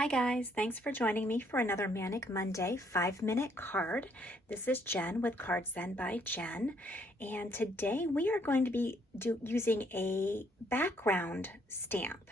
Hi guys, thanks for joining me for another Manic Monday 5-minute card. This is Jen with Cards Zen by Jen, and today we are going to be using a background stamp.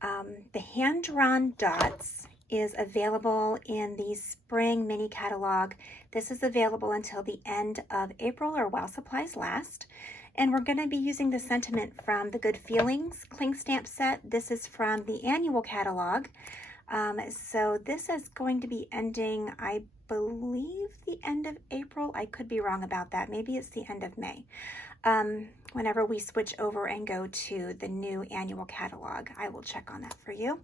The hand-drawn dots is available in the spring mini catalog. This is available until the end of April or while supplies last. And we're going to be using the sentiment from the Good Feelings Cling Stamp set. This is from the annual catalog. So this is going to be ending, I believe, the end of April. I could be wrong about that. Maybe it's the end of May. Whenever we switch over and go to the new annual catalog, I will check on that for you.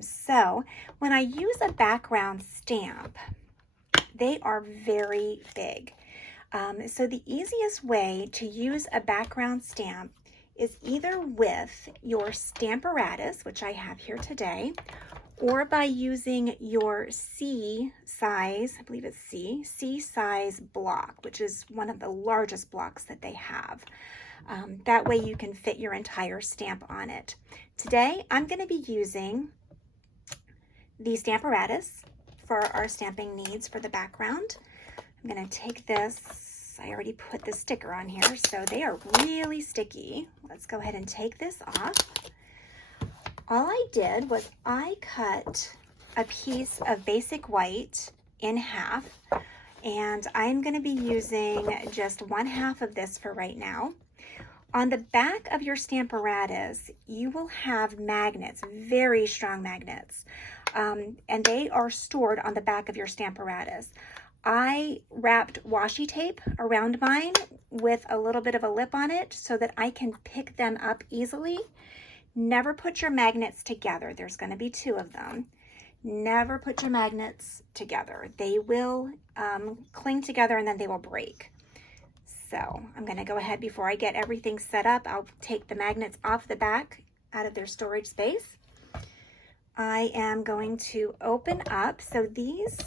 So when I use a background stamp, they are very big. So the easiest way to use a background stamp is either with your Stamparatus, which I have here today, or by using your C size, I believe it's C size block, which is one of the largest blocks that they have. That way you can fit your entire stamp on it. Today, I'm going to be using the Stamparatus for our stamping needs for the background. I'm going to take this, I already put the sticker on here, so they are really sticky. Let's go ahead and take this off. All I did was I cut a piece of basic white in half, and I'm going to be using just 1/2 of this for right now. On the back of your Stamparatus, you will have magnets, very strong magnets, and they are stored on the back of your Stamparatus. I wrapped washi tape around mine with a little bit of a lip on it so that I can pick them up easily. Never put your magnets together. There's going to be 2 of them. Never put your magnets together. They will cling together and then they will break. So I'm going to go ahead before I get everything set up. I'll take the magnets off the back out of their storage space. I am going to open up. So these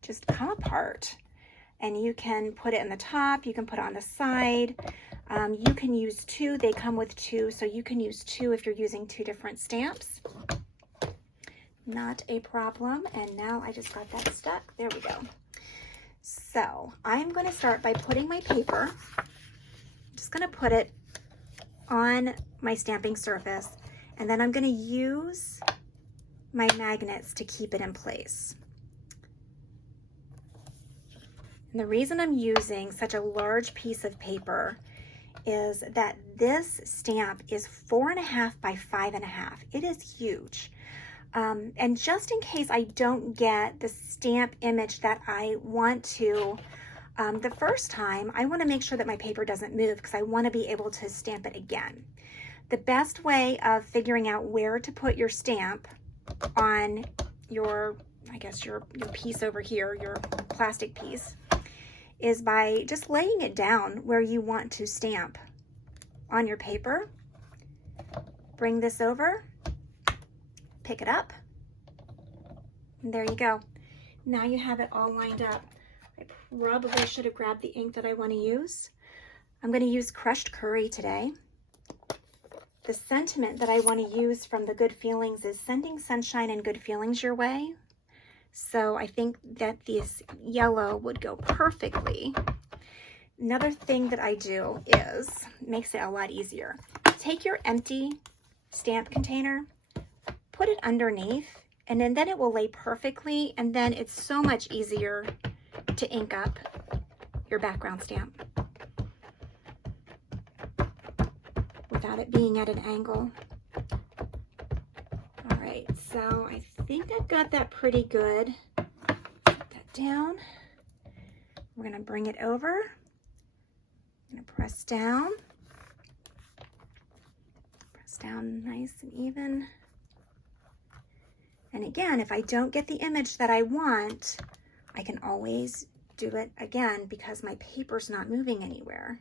just come apart and you can put it in the top. You can put it on the side. You can use 2. They come with 2, so you can use 2 if you're using 2 different stamps. Not a problem. And now I just got that stuck. There we go. So I'm going to start by putting my paper. I'm just going to put it on my stamping surface, and then I'm going to use my magnets to keep it in place. And the reason I'm using such a large piece of paper is that this stamp is 4.5 by 5.5. It is huge. And just in case I don't get the stamp image that I want to the first time, I want to make sure that my paper doesn't move because I want to be able to stamp it again. The best way of figuring out where to put your stamp on your, I guess your piece over here, your plastic piece, is by just laying it down where you want to stamp on your paper. Bring this over, pick it up, and there you go. Now you have it all lined up. I probably should have grabbed the ink that I want to use. I'm going to use crushed curry today. The sentiment that I want to use from the Good Feelings is sending sunshine and good feelings your way. So I think that this yellow would go perfectly. Another thing that I do is, makes it a lot easier. Take your empty stamp container, put it underneath, and then it will lay perfectly, and then it's so much easier to ink up your background stamp without it being at an angle. All right, so I think I've got that pretty good. Put that down. We're going to bring it over. I'm going to press down nice and even. And again, if I don't get the image that I want, I can always do it again because my paper's not moving anywhere.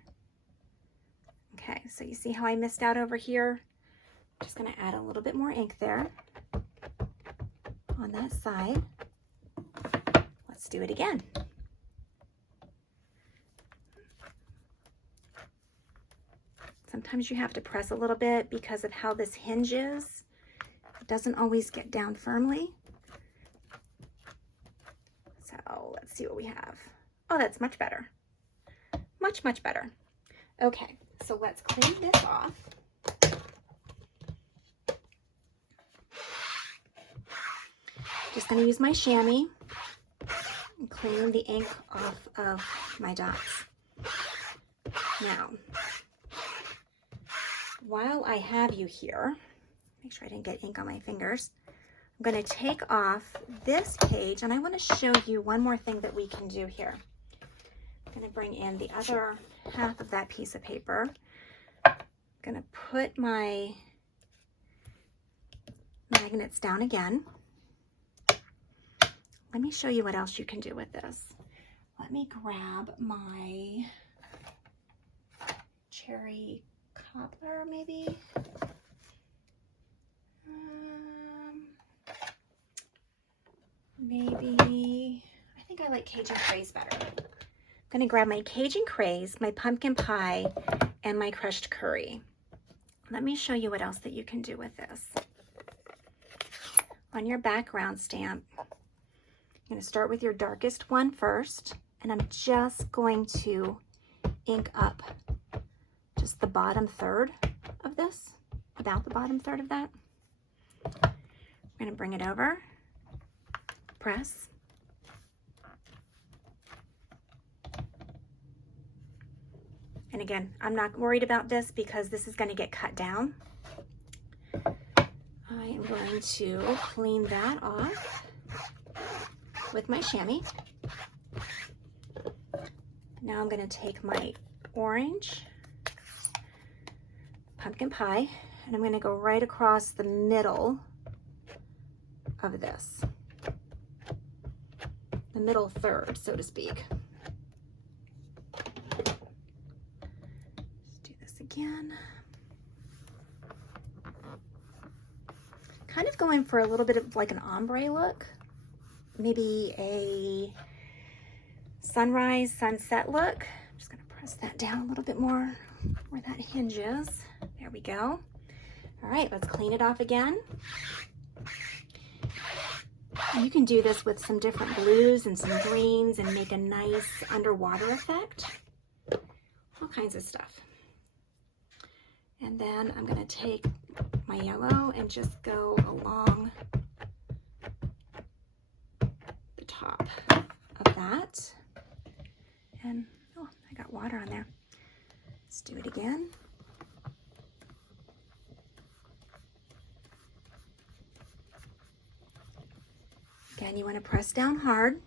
Okay, so you see how I missed out over here? I'm just going to add a little bit more ink there on that side. Let's do it again. Sometimes you have to press a little bit because of how this hinges. It doesn't always get down firmly. let's see what we have. Oh, that's much better. Much, much better. Okay, so let's clean this off. Just going to use my chamois and clean the ink off of my dots. Now, while I have you here, make sure I didn't get ink on my fingers, I'm going to take off this page, and I want to show you one more thing that we can do here. I'm going to bring in the other half of that piece of paper. I'm going to put my magnets down again. Let me show you what else you can do with this. Let me grab my cherry cobbler, maybe. Maybe, I think I like Cajun Craze better. I'm gonna grab my Cajun Craze, my pumpkin pie, and my crushed curry. Let me show you what else that you can do with this. On your background stamp, you're going to start with your darkest one first, and I'm just going to ink up just the bottom third of this, about the bottom third of that. We're going to bring it over, press, and again, I'm not worried about this because this is going to get cut down. I am going to clean that off with my chamois. Now I'm going to take my orange pumpkin pie and I'm going to go right across the middle of this, the middle third, so to speak. Let's do this again. Kind of going for a little bit of like an ombre look. Maybe a sunrise, sunset look. I'm just going to press that down a little bit more where that hinges. There we go. All right, let's clean it off again. You can do this with some different blues and some greens and make a nice underwater effect. All kinds of stuff. And then I'm going to take my yellow and just go along the top of that. And oh, I got water on there. Let's do it again. Again, you want to press down hard.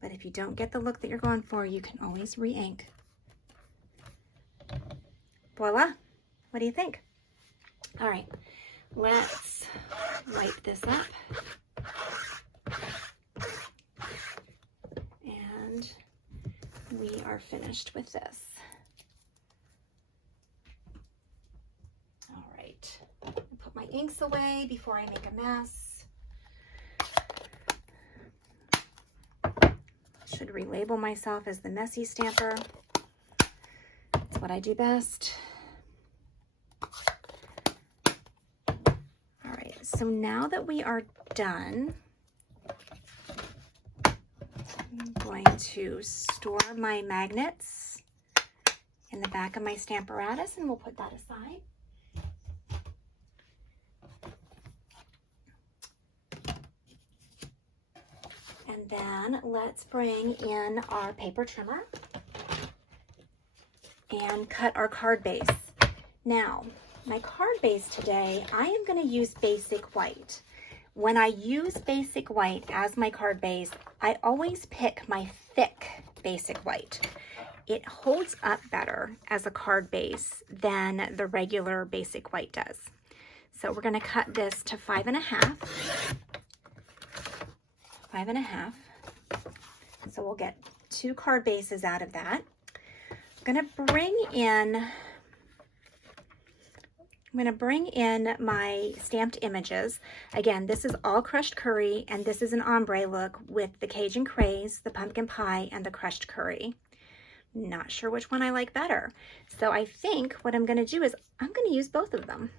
But if you don't get the look that you're going for, you can always re-ink. Voila! What do you think? All right, let's wipe this up. And we are finished with this. All right, put my inks away before I make a mess. Should relabel myself as the messy stamper. That's what I do best. All right, so now that we are done, I'm going to store my magnets in the back of my Stamparatus, and we'll put that aside. And then let's bring in our paper trimmer and cut our card base. Now, my card base today, I am going to use basic white. When I use basic white as my card base, I always pick my thick basic white. It holds up better as a card base than the regular basic white does. So we're going to cut this to 5.5. 5.5. So we'll get 2 card bases out of that. I'm going to bring in my stamped images. Again, this is all crushed curry, and this is an ombre look with the Cajun Craze, the pumpkin pie, and the crushed curry. Not sure which one I like better. So I think what I'm going to do is I'm going to use both of them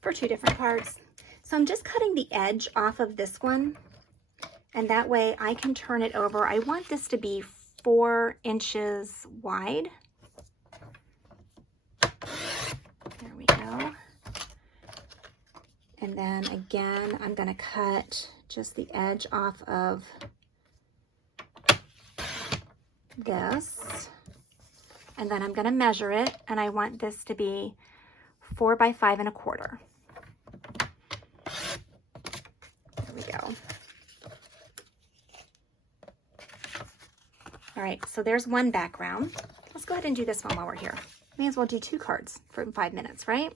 for 2 different cards. So I'm just cutting the edge off of this one, and that way I can turn it over. I want this to be 4 inches wide. There we go. And then again, I'm going to cut just the edge off of this. And then I'm going to measure it, and I want this to be 4 by 5 1/4. There we go. All right, so there's one background. Let's go ahead and do this one while we're here. May as well do 2 cards for 5 minutes, right?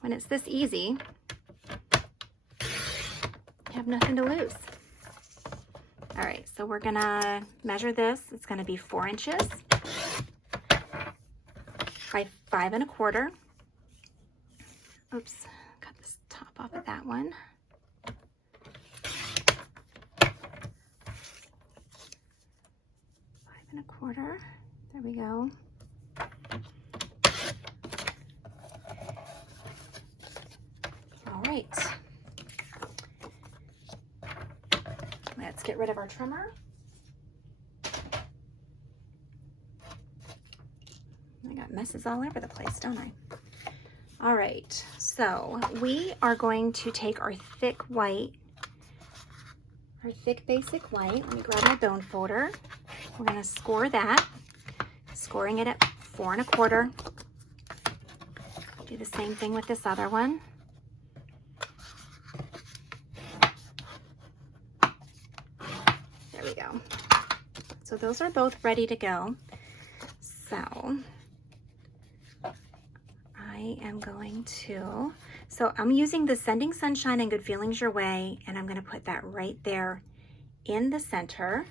When it's this easy, you have nothing to lose. All right, so we're gonna measure this. It's gonna be 4 inches by 5 1/4. Oops, cut this top off of that one. 5 1/4. There we go. All right. Let's get rid of our trimmer. I got messes all over the place, don't I? All right, so we are going to take our thick white, our thick basic white. Let me grab my bone folder. We're gonna score that, scoring it at 4 1/4. Do the same thing with this other one. There we go. So those are both ready to go. So I am going to, so I'm using the Sending Sunshine and Good Feelings Your Way, and I'm going to put that right there in the center.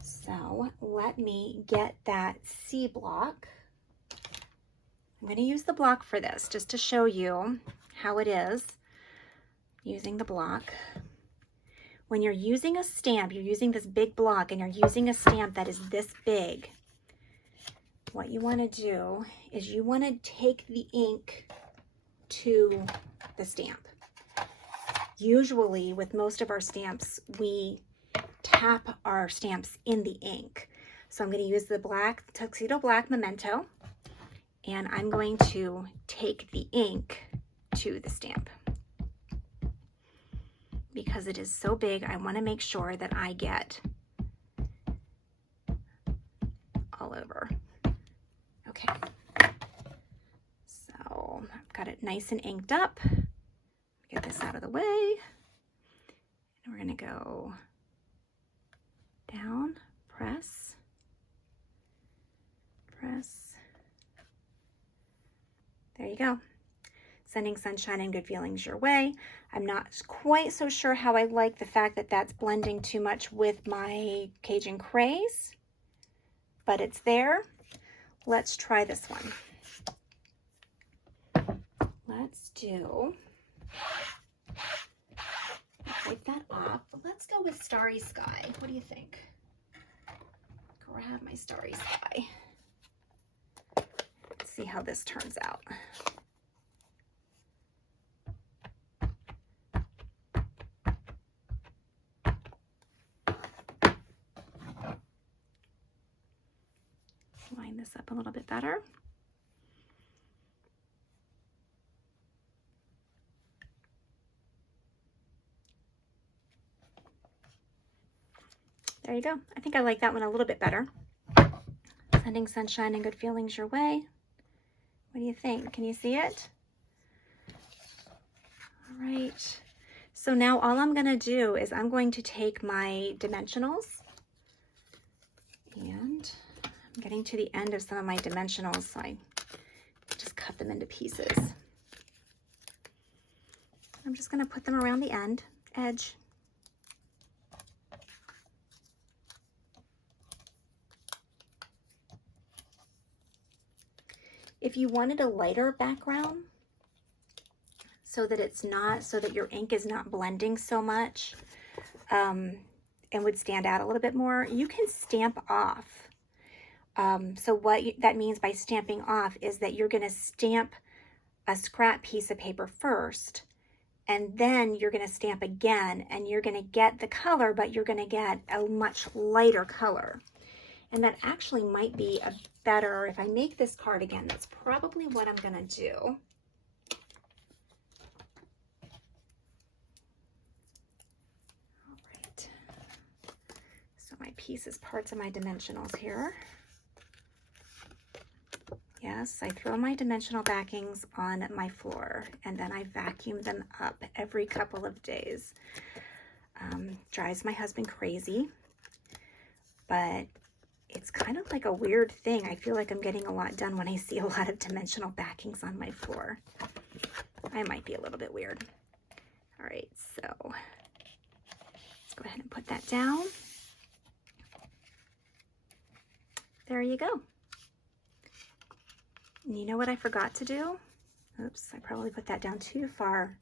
So let me get that C block. I'm going to use the block for this just to show you how it is using the block. When you're using a stamp, you're using this big block and you're using a stamp that is this big, what you want to do is you want to take the ink to the stamp. Usually with most of our stamps, we tap our stamps in the ink. So I'm going to use the black Tuxedo Black Memento, and I'm going to take the ink to the stamp. Because it is so big, I want to make sure that I get all over. Okay, so I've got it nice and inked up. Get this out of the way. And we're going to go down, press, press. There you go. Sending Sunshine and Good Feelings Your Way. I'm not quite so sure how I like the fact that that's blending too much with my Cajun Craze, but it's there. Let's try this one. Let's do, wipe that off. Let's go with Starry Sky. What do you think? Grab my Starry Sky. Let's see how this turns out. Line this up a little bit better. There you go. I think I like that one a little bit better. Sending Sunshine and Good Feelings Your Way. What do you think? Can you see it? All right. So now all I'm going to do is I'm going to take my dimensionals, and I'm getting to the end of some of my dimensionals, so I just cut them into pieces. I'm just going to put them around the edge. If you wanted a lighter background so that it's not, so that your ink is not blending so much and would stand out a little bit more, you can stamp off. So what that means by stamping off is that you're going to stamp a scrap piece of paper first, and then you're going to stamp again, and you're going to get the color, but you're going to get a much lighter color. And that actually might be a better, if I make this card again, that's probably what I'm going to do. All right. So my pieces, parts of my dimensionals here. Yes, I throw my dimensional backings on my floor, and then I vacuum them up every couple of days. Drives my husband crazy, but it's kind of like a weird thing. I feel like I'm getting a lot done when I see a lot of dimensional backings on my floor. I might be a little bit weird. All right, so let's go ahead and put that down. There you go. And you know what I forgot to do? Oops, I probably put that down too far.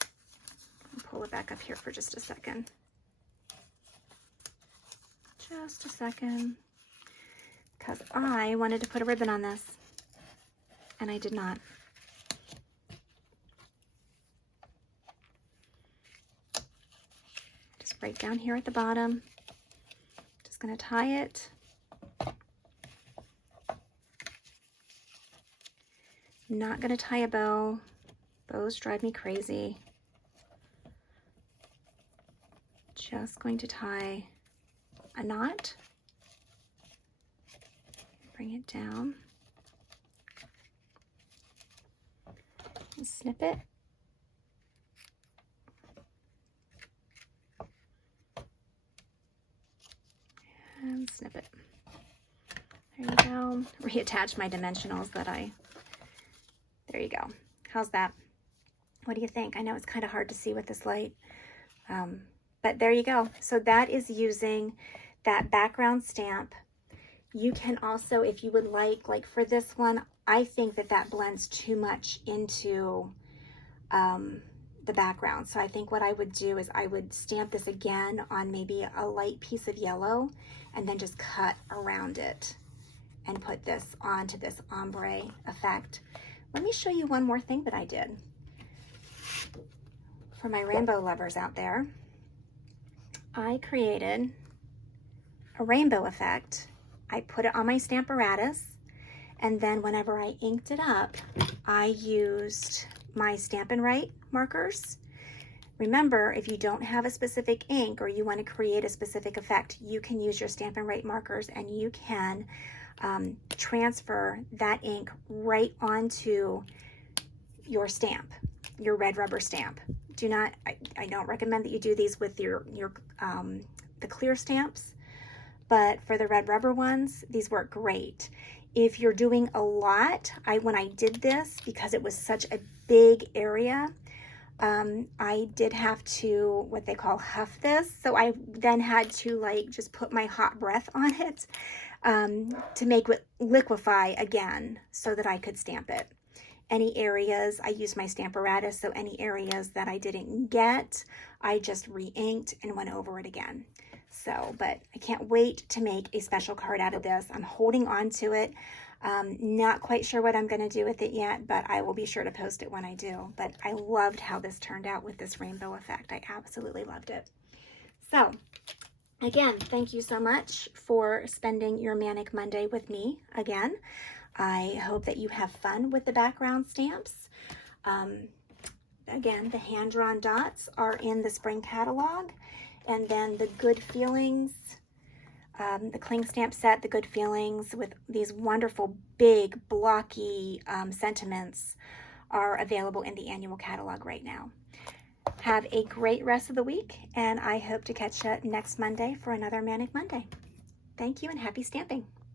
I'll pull it back up here for just a second. Just a second. Because I wanted to put a ribbon on this, and I did not. Just right down here at the bottom. Just going to tie it. Not going to tie a bow. Bows drive me crazy. Just going to tie a knot. Bring it down. And snip it. And snip it. There you go. Reattach my dimensionals that there you go. How's that? What do you think? I know it's kind of hard to see with this light, but there you go. So that is using that background stamp. You can also, if you would like for this one, I think that blends too much into the background. So I think what I would do is I would stamp this again on maybe a light piece of yellow and then just cut around it and put this onto this ombre effect. Let me show you one more thing that I did. For my rainbow lovers out there, I created a rainbow effect. I put it on my Stamparatus, and then whenever I inked it up, I used my Stampin' Write markers. Remember, if you don't have a specific ink or you want to create a specific effect, you can use your Stampin' Write markers, and you can transfer that ink right onto your stamp, your red rubber stamp. Do not, I don't recommend that you do these with your the clear stamps, but for the red rubber ones, these work great. If you're doing a lot, when I did this, because it was such a big area, I did have to, what they call huff this. So I then had to just put my hot breath on it to make it liquefy again so that I could stamp it. Any areas, I used my Stamparatus, so any areas that I didn't get, I just re-inked and went over it again. So, but I can't wait to make a special card out of this. I'm holding on to it. Not quite sure what I'm going to do with it yet, but I will be sure to post it when I do. But I loved how this turned out with this rainbow effect. I absolutely loved it. So, again, thank you so much for spending your Manic Monday with me again. I hope that you have fun with the background stamps. Again, the hand-drawn dots are in the spring catalog. And then the Good Feelings, the cling stamp set, the Good Feelings with these wonderful big blocky sentiments are available in the annual catalog right now. Have a great rest of the week, and I hope to catch you next Monday for another Manic Monday. Thank you and happy stamping.